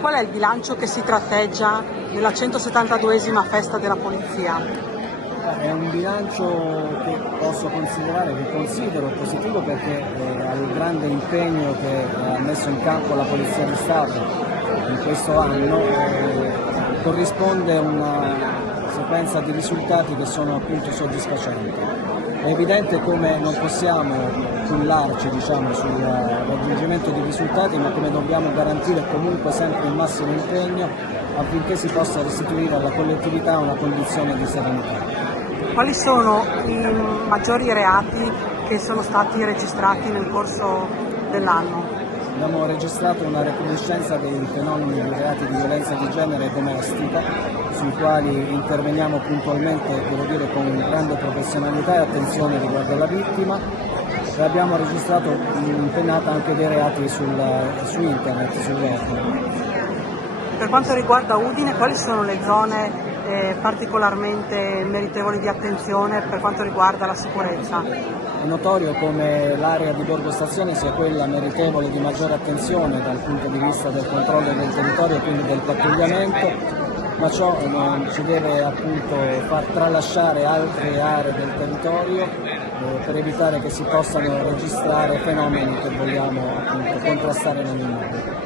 Qual è il bilancio che si tratteggia nella 172esima festa della Polizia? È un bilancio che considero positivo perché al grande impegno che ha messo in campo la Polizia di Stato in questo anno corrisponde una sequenza di risultati che sono appunto soddisfacenti. È evidente come non possiamo cullarci sul raggiungimento di risultati, ma come dobbiamo garantire comunque sempre il massimo impegno affinché si possa restituire alla collettività una condizione di serenità. Quali sono i maggiori reati che sono stati registrati nel corso dell'anno? Abbiamo registrato una recrudescenza dei fenomeni di reati di violenza di genere domestica, sui quali interveniamo puntualmente, devo dire, con grande professionalità e attenzione riguardo alla vittima, e abbiamo registrato in pennata anche dei reati su internet, sul web. Per quanto riguarda Udine, quali sono le zone particolarmente meritevoli di attenzione per quanto riguarda la sicurezza? È notorio come l'area di Borgo Stazione sia quella meritevole di maggiore attenzione dal punto di vista del controllo del territorio e quindi del pattugliamento, ma ciò non ci deve appunto far tralasciare altre aree del territorio per evitare che si possano registrare fenomeni che vogliamo appunto contrastare in ogni modo.